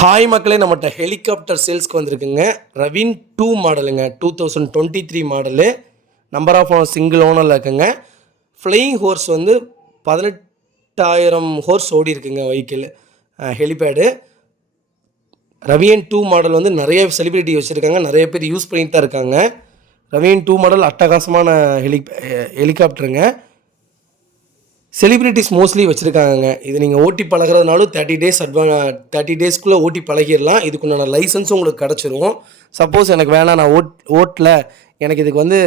Hi மக்களே, நம்மகிட்ட helicopter சேல்ஸ்க்கு வந்திருக்குங்க. ரவின் 2 மாடலுங்க, 2023 மாடலு. நம்பர் ஆஃப் சிங்கிள் ஓனரில் இருக்குங்க. ஃப்ளையிங் ஹோர்ஸ் வந்து 18,000 ஹோர்ஸ் ஓடி இருக்குங்க வெஹிக்கிள் ஹெலிபேடு. ரவியன் 2 மாடல் வந்து நிறைய செலிபிரிட்டி வச்சுருக்காங்க, நிறைய பேர் யூஸ் பண்ணிட்டு தான் இருக்காங்க. ரவியன் 2 மாடல் அட்டகாசமான ஹெலிகாப்டருங்க. செலிப்ரிட்டிஸ் மோஸ்ட்லி வச்சுருக்காங்க. இது நீங்கள் ஓட்டி பழகிறதுனாலும் 30 டேஸ்க்குள்ளே ஓட்டி பழகிடலாம். இதுக்குண்டான லைசன்ஸும் உங்களுக்கு கிடச்சிரும். சப்போஸ் எனக்கு வேணாம், நான் ஓட்டல, எனக்கு இதுக்கு வந்து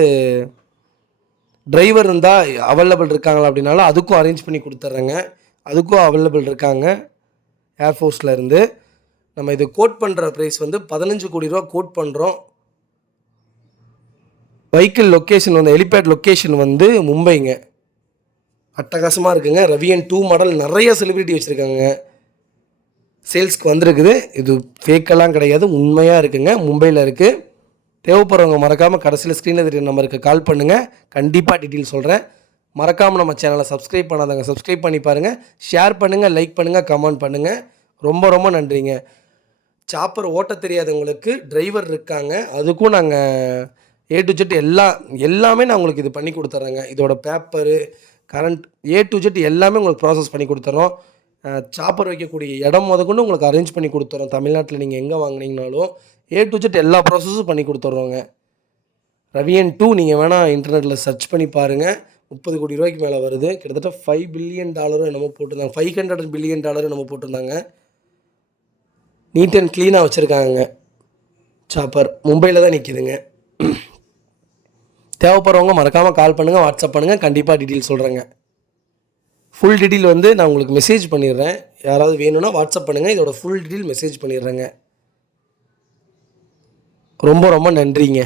டிரைவர் இருந்தால் அவைலபிள் இருக்காங்களா அப்படின்னாலும் அதுக்கும் அரேஞ்ச் பண்ணி கொடுத்துட்றேங்க. அதுக்கும் அவைலபிள் இருக்காங்க ஏர்ஃபோர்ஸில் இருந்து. நம்ம இது கோட் பண்ணுற ப்ரைஸ் வந்து 15 கோடி ரூபா கோட் பண்ணுறோம். வெஹிக்கிள் லொக்கேஷன் வந்து ஹெலிபேட் லொக்கேஷன் வந்து மும்பைங்க. அட்டகாசமாக இருக்குங்க. ரவியன் 2 மாடல் நிறைய செலிபிரிட்டி வச்சுருக்காங்க, சேல்ஸ்க்கு வந்திருக்குது. இது ஃபேக்கெல்லாம் கிடையாது, உண்மையாக இருக்குங்க. மும்பையில் இருக்குது. தேவைப்படுறவங்க மறக்காமல் கடைசியில் ஸ்க்ரீனில் தெரியுற நம்பருக்கு கால் பண்ணுங்கள். கண்டிப்பாக டீட்டெயில் சொல்கிறேன். மறக்காமல் நம்ம சேனலை சப்ஸ்கிரைப் பண்ணாதவங்க சப்ஸ்கிரைப் பண்ணி பாருங்கள். ஷேர் பண்ணுங்கள், லைக் பண்ணுங்கள், கமெண்ட் பண்ணுங்கள். ரொம்ப ரொம்ப நன்றிங்க. சாப்பர் ஓட்ட தெரியாதவங்களுக்கு டிரைவர் இருக்காங்க, அதுக்கும் நாங்கள் A to Z எல்லாமே நான் உங்களுக்கு இது பண்ணி கொடுத்துட்றேங்க. இதோட paper, current A to Z எல்லாமே உங்களுக்கு ப்ராசஸ் பண்ணி கொடுத்துறோம். சாப்பர் வைக்கக்கூடிய இடம் முதற்கொண்டு உங்களுக்கு அரேஞ்ச் பண்ணி கொடுத்துறோம். தமிழ்நாட்டில் நீங்கள் எங்கே வாங்கினீங்கனாலும் A to Z எல்லா ப்ராசஸும் பண்ணி கொடுத்துட்றோங்க. ரவியன் 2 நீங்கள் வேணால் இன்டர்நெட்டில் சர்ச் பண்ணி பாருங்கள். 30 கோடி ரூபாய்க்கு மேலே வருது. கிட்டத்தட்ட $5 பில்லியன் என்னமோ போட்டிருந்தாங்க, $500 பில்லியன் என்னமோ போட்டிருந்தாங்க. நீட் அண்ட் க்ளீனாக வச்சுருக்காங்க. சாப்பர் மும்பையில் தான் நிற்கிதுங்க. தேவைப்படுறவங்க மறக்காமல் கால் பண்ணுங்கள், வாட்ஸ்அப் பண்ணுங்கள். கண்டிப்பாக டீட்டெயில் சொல்கிறேங்க. ஃபுல் டீட்டெயில் வந்து நான் உங்களுக்கு மெசேஜ் பண்ணிடுறேன். யாராவது வேணும்னா வாட்ஸ்அப் பண்ணுங்கள். இதோட ஃபுல் டீட்டெயில் மெசேஜ் பண்ணிடுறேங்க. ரொம்ப ரொம்ப நன்றிங்க.